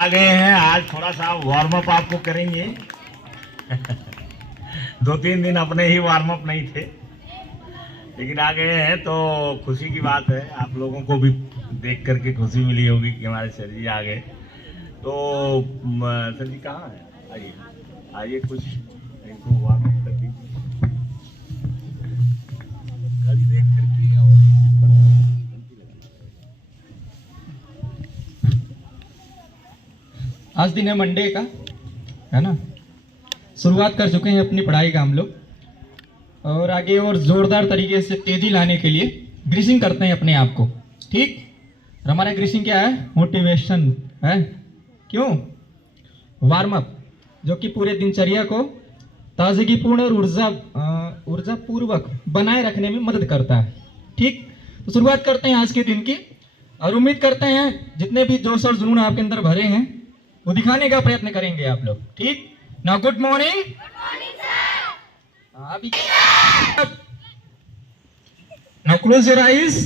आ गए हैं। आज थोड़ा सा वार्म अप आपको करेंगे। 2-3 दिन अपने ही वार्म अप नहीं थे, लेकिन आ गए हैं तो खुशी की बात है। आप लोगों को भी देख करके खुशी मिली होगी कि हमारे सर जी आ गए। तो सर जी कहाँ है? आइए आइए, कुछ इनको वार्म अप कर दीजिए। घड़ी देख करके और आज दिन है मंडे का, है ना। शुरुआत कर चुके हैं अपनी पढ़ाई का हम लोग, और आगे और जोरदार तरीके से तेजी लाने के लिए ग्रीसिंग करते हैं अपने आप को। ठीक, और हमारा ग्रीसिंग क्या है? मोटिवेशन है। क्यों? वार्म अप, जो कि पूरे दिनचर्या को ताजगीपूर्ण और ऊर्जा पूर्वक बनाए रखने में मदद करता है। ठीक, तो शुरुआत करते हैं आज के दिन की, और उम्मीद करते हैं जितने भी जोश और जुनून आपके अंदर भरे हैं वो दिखाने का प्रयत्न करेंगे आप लोग। ठीक, नाउ गुड मॉर्निंग। अभी now close your eyes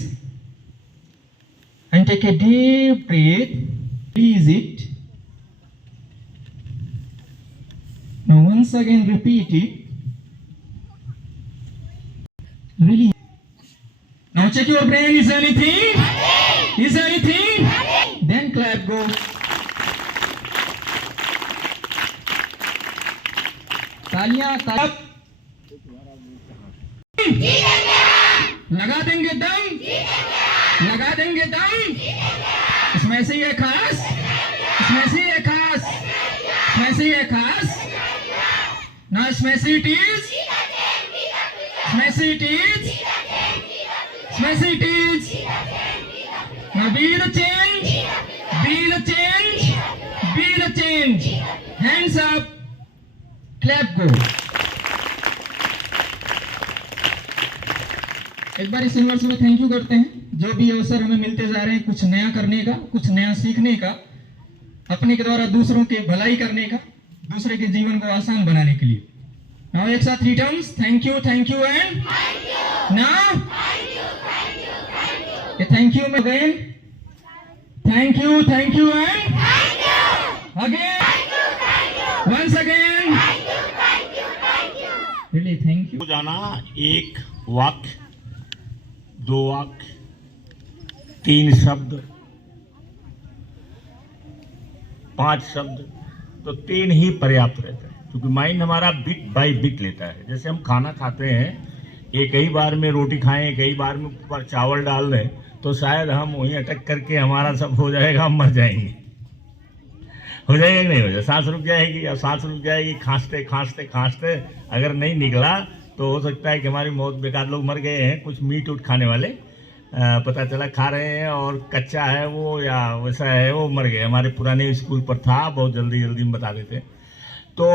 and take a deep breath, release it. Now once again repeat it. Really? Now check your brain. Is anything? Is anything? Then clap. Go. तालियां तालियां। लगा देंगे दम, लगा देंगे दम। इसमें से ये खास, इसमें से ये खास, इसमें से ये खास। Now smash it is, smash it is, smash it is. Now be the change, be the change, be the change. Hands up, clap, go. एक बार इस यूनिवर्स में थैंक यू करते हैं, जो भी अवसर हमें मिलते जा रहे हैं कुछ नया करने का, कुछ नया सीखने का, अपने के द्वारा दूसरों की भलाई करने का, दूसरे के जीवन को आसान बनाने के लिए। नाउ एक साथ 3 terms, thank you and thank you. Now thank you again, thank you and again, once again, really thank you. जाना, 1 वाक्य, 2 वाक्य, 3 शब्द, 5 शब्द, तो 3 ही पर्याप्त रहता है, क्योंकि माइंड हमारा बिट बाय बिट लेता है। जैसे हम खाना खाते हैं, एक ही बार में रोटी खाएं, एक ही बार में ऊपर चावल डाल दें, तो शायद हम वहीं अटक करके हमारा सब हो जाएगा, हम मर जाएंगे। हो जाएगा कि नहीं हो जाएगा? सांस रुक जाएगी, और सांस रुक जाएगी, खांसते खांसते खांसते अगर नहीं निकला तो हो सकता है कि हमारी मौत। बेकार लोग मर गए हैं, कुछ मीट उठ खाने वाले, पता चला खा रहे हैं और कच्चा है वो या वैसा है, वो मर गए। हमारे पुराने स्कूल पर था, बहुत जल्दी जल्दी में बता देते। तो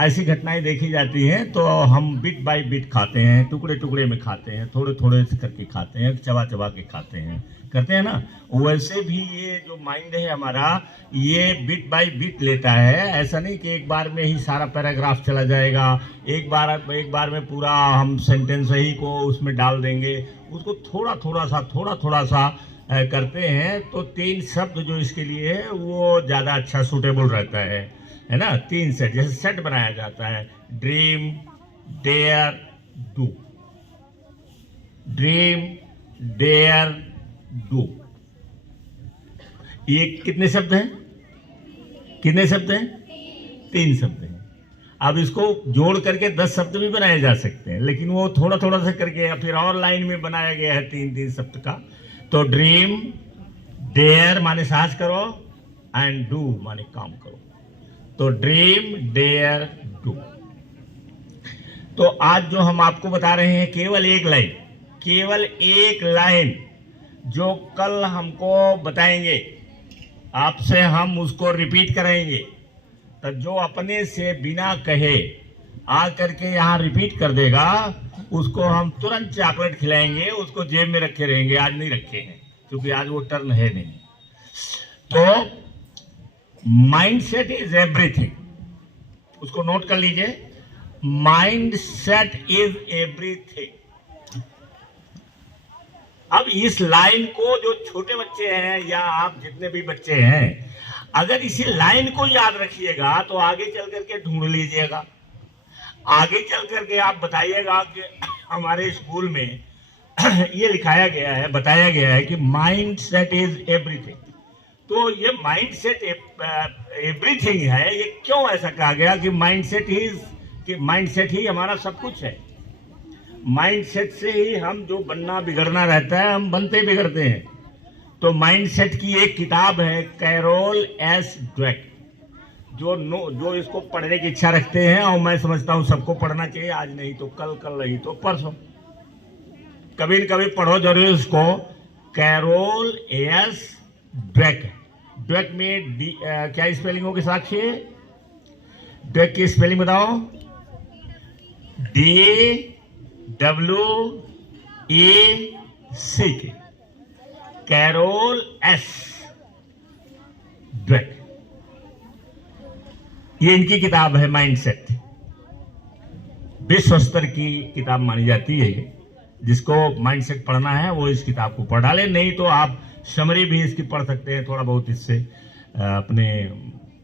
ऐसी घटनाएं देखी जाती हैं। तो हम बिट बाय बिट खाते हैं, टुकड़े टुकड़े में खाते हैं, थोड़े थोड़े से करके खाते हैं, चबा चबा के खाते हैं, करते हैं ना। वैसे भी ये जो माइंड है हमारा, ये बिट बाय बिट लेता है। ऐसा नहीं कि एक बार में ही सारा पैराग्राफ चला जाएगा, एक बार में पूरा हम सेंटेंस ही को उसमें डाल देंगे। उसको थोड़ा थोड़ा सा करते हैं। तो 3 शब्द जो इसके लिए है वो ज़्यादा अच्छा सूटेबल रहता है ना। 3 सेट, जैसे सेट बनाया जाता है, dream, dare, do. Dream, dare, do. ये कितने शब्द हैं? कितने शब्द हैं? 3 शब्द हैं। अब इसको जोड़ करके 10 शब्द भी बनाए जा सकते हैं, लेकिन वो थोड़ा थोड़ा सा करके या फिर और लाइन में बनाया गया है 3 शब्द का। तो ड्रीम, डेयर माने साहस करो, एंड डू माने काम करो। तो ड्रीम, डेयर, डू। तो आज जो हम आपको बता रहे हैं, केवल एक लाइन जो कल हमको बताएंगे, आपसे हम उसको रिपीट कराएंगे। तो जो अपने से बिना कहे आ करके यहाँ रिपीट कर देगा, उसको हम तुरंत चॉकलेट खिलाएंगे, उसको जेब में रखे रहेंगे। आज नहीं रखे हैं, क्योंकि आज वो टर्न है नहीं। तो माइंड सेट इज एवरीथिंग, उसको नोट कर लीजिए। Mind set is everything. अब इस लाइन को जो छोटे बच्चे हैं या आप जितने भी बच्चे हैं, अगर इसी लाइन को याद रखिएगा तो आगे चल करके ढूंढ लीजिएगा। आगे चल करके आप बताइएगा कि हमारे स्कूल में ये लिखाया गया है, बताया गया है कि माइंड सेट इज एवरीथिंग। तो ये माइंड सेट एवरीथिंग है, ये क्यों ऐसा कहा गया कि माइंड सेट ही हमारा सब कुछ है। माइंड सेट से ही हम जो बनना बिगड़ना रहता है हम बनते बिगड़ते हैं। तो माइंड सेट की एक किताब है कैरोल एस ड्वेक, जो इसको पढ़ने की इच्छा रखते हैं, और मैं समझता हूं सबको पढ़ना चाहिए, आज नहीं तो कल, कल नहीं तो परसों, कभी न कभी पढ़ो जरूर इसको। कैरोल एस ड्वेक, ड्वेक में क्या स्पेलिंग होगी साक्षी? ड्वेक की स्पेलिंग बताओ। DWAC, कैरोल एस ड्वेक, ये इनकी किताब है माइंड सेट। विश्व स्तर की किताब मानी जाती है ये। जिसको माइंड सेट पढ़ना है वो इस किताब को पढ़ डाले, नहीं तो आप समरी भी इसकी पढ़ सकते हैं थोड़ा बहुत इससे अपने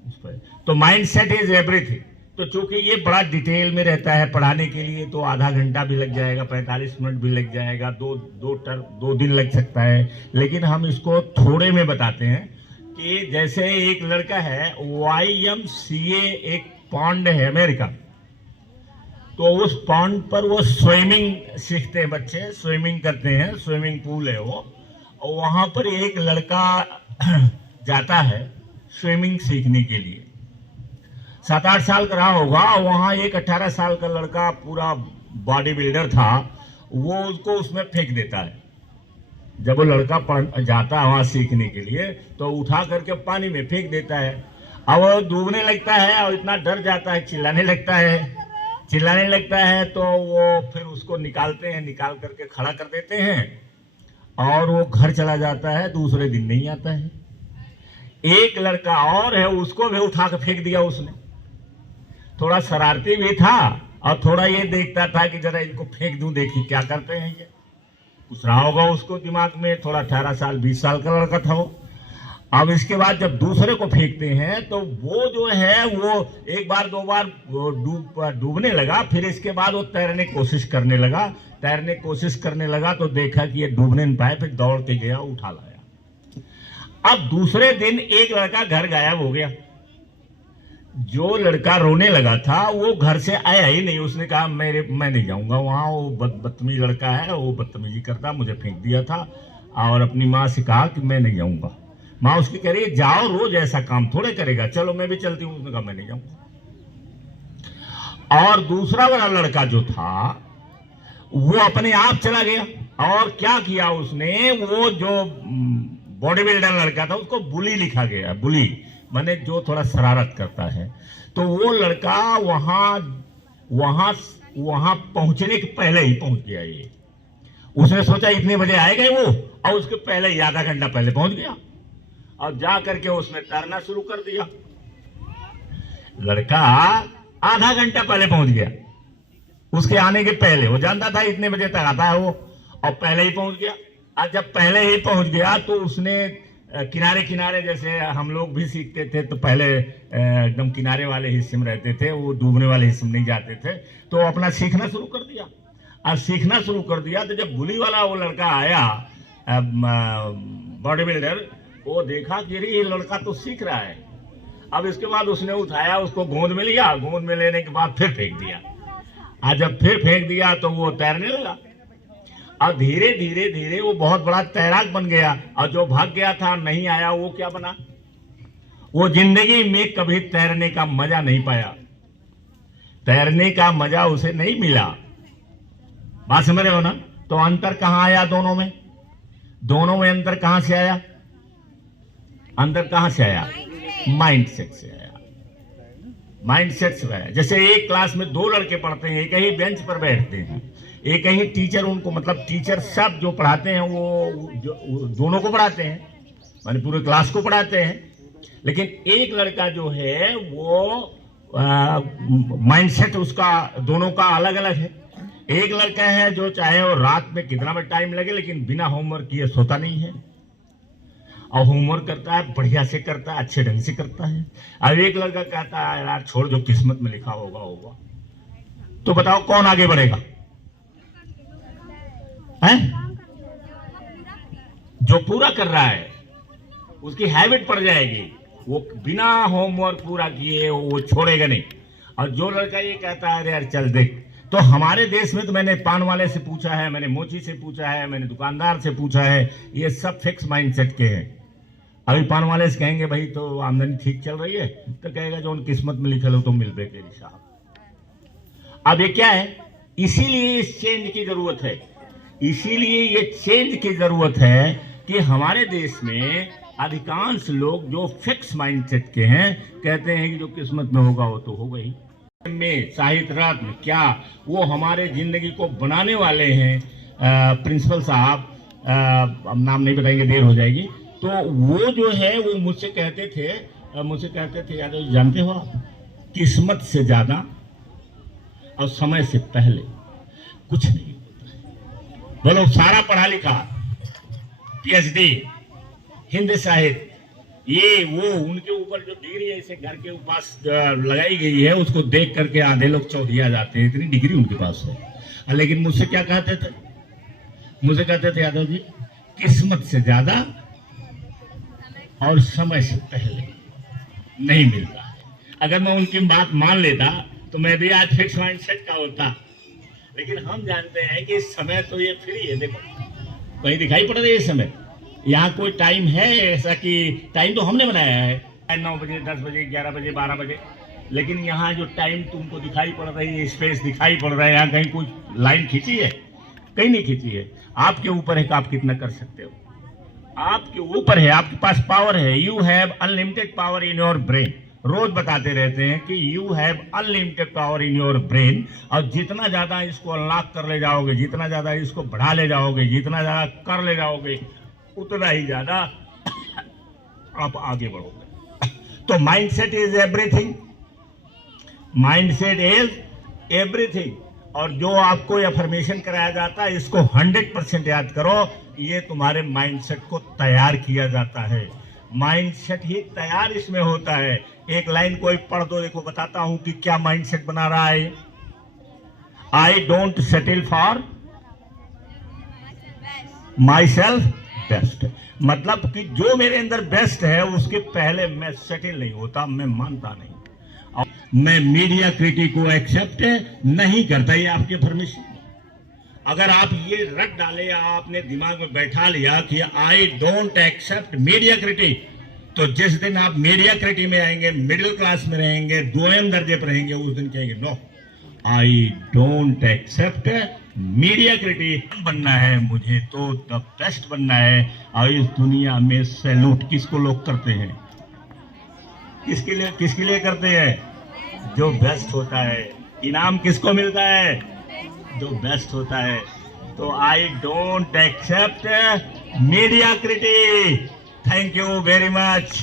उस पर। तो माइंड सेट इज एवरीथिंग। तो चूंकि ये बड़ा डिटेल में रहता है पढ़ाने के लिए, तो आधा घंटा भी लग जाएगा, 45 मिनट भी लग जाएगा, दो दिन लग सकता है। लेकिन हम इसको थोड़े में बताते हैं कि जैसे एक लड़का है, YMCA एक पॉन्ड है अमेरिका, तो उस पॉन्ड पर वो स्विमिंग सीखते हैं बच्चे, स्विमिंग करते हैं, स्विमिंग पूल है वो, और वहां पर एक लड़का जाता है स्विमिंग सीखने के लिए। 7-8 साल का रहा होगा। वहां एक 18 साल का लड़का पूरा बॉडी बिल्डर था, वो उसको उसमें फेंक देता है। जब वो लड़का जाता है वहां सीखने के लिए तो उठा करके पानी में फेंक देता है। अब वो डूबने लगता है और इतना डर जाता है, चिल्लाने लगता है, तो वो फिर उसको निकालते हैं, निकाल करके खड़ा कर देते हैं और वो घर चला जाता है, दूसरे दिन नहीं आता है। एक लड़का और है, उसको भी उठा कर फेंक दिया उसने। थोड़ा शरारती भी था और थोड़ा ये देखता था कि जरा इनको फेंक दूं, देखी क्या करते हैं ये, कुछ रहा होगा उसको दिमाग में। थोड़ा 18 साल 20 साल का लड़का था वो। अब इसके बाद जब दूसरे को फेंकते हैं तो वो जो है वो एक बार दो बार डूबने लगा। फिर इसके बाद वो तैरने की कोशिश करने लगा तो देखा कि ये डूबने नहीं पाए, फिर दौड़ के गया, उठा लाया। अब दूसरे दिन एक लड़का घर गायब हो गया। जो लड़का रोने लगा था वो घर से आया ही नहीं। उसने कहा मैं नहीं जाऊंगा वहां, वो बदतमीज लड़का है, वो बदतमीजी करता, मुझे फेंक दिया था। और अपनी माँ से कहा कि मैं नहीं जाऊंगा। माँ उसकी कह रही है जाओ, रोज ऐसा काम थोड़े करेगा, चलो मैं भी चलती हूँ। उसने कहा मैं नहीं जाऊंगा। और दूसरा वाला लड़का जो था वो अपने आप चला गया। और क्या किया उसने, वो जो बॉडी बिल्डर लड़का था उसको बुली लिखा गया। बुली माने जो थोड़ा शरारत करता है। तो वो लड़का वहां पहुंचने के पहले ही पहुंच गया। ये उसने सोचा इतने बजे आएगा वो, और उसके पहले ही आधा घंटा पहले पहुंच गया और जा करके उसने तैरना शुरू कर दिया। लड़का आधा घंटा पहले पहुंच गया, उसके आने के पहले। वो जानता था इतने बजे तक आता है वो, और पहले ही पहुंच गया। और जब पहले ही पहुंच गया तो उसने किनारे किनारे, जैसे हम लोग भी सीखते थे तो पहले एकदम किनारे वाले हिस्से में रहते थे, वो डूबने वाले हिस्से में नहीं जाते थे। तो अपना सीखना शुरू कर दिया। और सीखना शुरू कर दिया तो जब बुली वाला वो लड़का आया, बॉडी बिल्डर, वो देखा कि ये लड़का तो सीख रहा है। अब इसके बाद उसने उठाया, उसको गोद में लिया, गोद में लेने के बाद फिर फेंक दिया। और जब फिर फेंक दिया तो वो तैरने लगा। और धीरे धीरे धीरे वो बहुत बड़ा तैराक बन गया। और जो भाग गया था, नहीं आया, वो क्या बना, वो जिंदगी में कभी तैरने का मजा नहीं पाया, तैरने का मजा उसे नहीं मिला। बात समझ रहे हो ना? तो अंतर कहां आया दोनों में? अंतर कहां से आया? माइंड सेट से आया। जैसे एक क्लास में 2 लड़के पढ़ते हैं, एक ही बेंच पर बैठते हैं, एक ही टीचर उनको, मतलब टीचर सब जो पढ़ाते हैं वो दोनों को पढ़ाते हैं, माने पूरे क्लास को पढ़ाते हैं। लेकिन एक लड़का जो है वो माइंडसेट उसका दोनों का अलग अलग है। एक लड़का है जो चाहे वो रात में कितना भी टाइम लगे लेकिन बिना होमवर्क किए सोता नहीं है। और होमवर्क करता है, बढ़िया से करता है, अच्छे ढंग से करता है। अब एक लड़का कहता है यार छोड़, जो किस्मत में लिखा होगा होगा। तो बताओ कौन आगे बढ़ेगा? हैं? जो पूरा कर रहा है उसकी हैबिट पड़ जाएगी, वो बिना होमवर्क पूरा किए वो छोड़ेगा नहीं। और जो लड़का ये कहता है अरे यार चल देख, तो हमारे देश में तो मैंने पान वाले से पूछा है, मैंने मोची से पूछा है, मैंने दुकानदार से पूछा है, ये सब फिक्स माइंडसेट के हैं। अभी पान वाले से कहेंगे भाई तो आमदनी ठीक चल रही है, तो कहेगा जो उन किस्मत में लिखल हो तो मिल बेकेरी साहब। अब ये क्या है, इसीलिए इस चेंज की जरूरत है, इसीलिए ये चेंज की जरूरत है कि हमारे देश में अधिकांश लोग जो फिक्स माइंडसेट के हैं कहते हैं कि जो किस्मत में होगा वो तो होगा ही। में साहित्य रत्न क्या, वो हमारे जिंदगी को बनाने वाले हैं प्रिंसिपल साहब, अब नाम नहीं बताएंगे देर हो जाएगी। तो वो जो है वो मुझसे कहते थे यादव जी जानते हो आप, किस्मत से ज्यादा और समय से पहले कुछ नहीं होता है। बोलो सारा पढ़ा लिखा, PhD, हिंदी साहित्य, ये वो उनके ऊपर जो डिग्री है इसे घर के पास लगाई गई है, उसको देख करके आधे लोग चौधिया जाते हैं, इतनी डिग्री उनके पास है। लेकिन मुझसे क्या कहते थे, मुझे कहते थे यादव जी किस्मत से ज्यादा और समय से पहले नहीं मिलता है। अगर मैं उनकी बात मान लेता तो मैं भी आज फिक्स माइंडसेट का होता। लेकिन हम जानते हैं कि समय तो ये फ्री है, देखो कहीं दिखाई पड़ रही है समय, यहाँ कोई टाइम है ऐसा कि टाइम तो हमने बनाया है 9 बजे 10 बजे 11 बजे 12 बजे, लेकिन यहाँ जो टाइम तुमको दिखाई पड़ रही है, स्पेस दिखाई पड़ रहा है, यहाँ कहीं कोई लाइन खींची है? कहीं नहीं खींची है। आपके ऊपर है कि आप कितना कर सकते हो, आपके ऊपर है, आपके पास पावर है। You have unlimited power in your brain. रोज बताते रहते हैं कि you have unlimited power in your brain, और जितना ज्यादा इसको अनलॉक कर ले जाओगे, जितना ज्यादा इसको बढ़ा ले जाओगे, जितना ज्यादा कर ले जाओगे, उतना ही ज्यादा आप आगे बढ़ोगे। तो mindset is everything, mindset is everything. और जो आपको अफर्मेशन कराया जाता है इसको 100% याद करो, ये तुम्हारे माइंडसेट को तैयार किया जाता है। माइंडसेट ही तैयार इसमें होता है। एक लाइन कोई पढ़ दो, देखो बताता हूं कि क्या माइंडसेट बना रहा है। I don't settle for my self best, मतलब कि जो मेरे अंदर बेस्ट है उसके पहले मैं सेटल नहीं होता, मैं मानता नहीं, और मैं मीडिया क्रिटिक को एक्सेप्ट नहीं करता। ये आपके परमिशन, अगर आप ये रट डाले, आपने दिमाग में बैठा लिया कि I don't accept media critic, तो जिस दिन आप मीडिया क्रिटिक में आएंगे, मिडिल क्लास में रहेंगे, 2M दर्जे पर रहेंगे, उस दिन कहेंगे no I don't accept media critic. बनना है मुझे तो द बेस्ट बनना है। और इस दुनिया में सैल्यूट किसको लोग करते हैं, किसके लिए करते हैं? जो बेस्ट होता है। इनाम किसको मिलता है? जो बेस्ट होता है। तो I don't accept media critic. Thank you very much.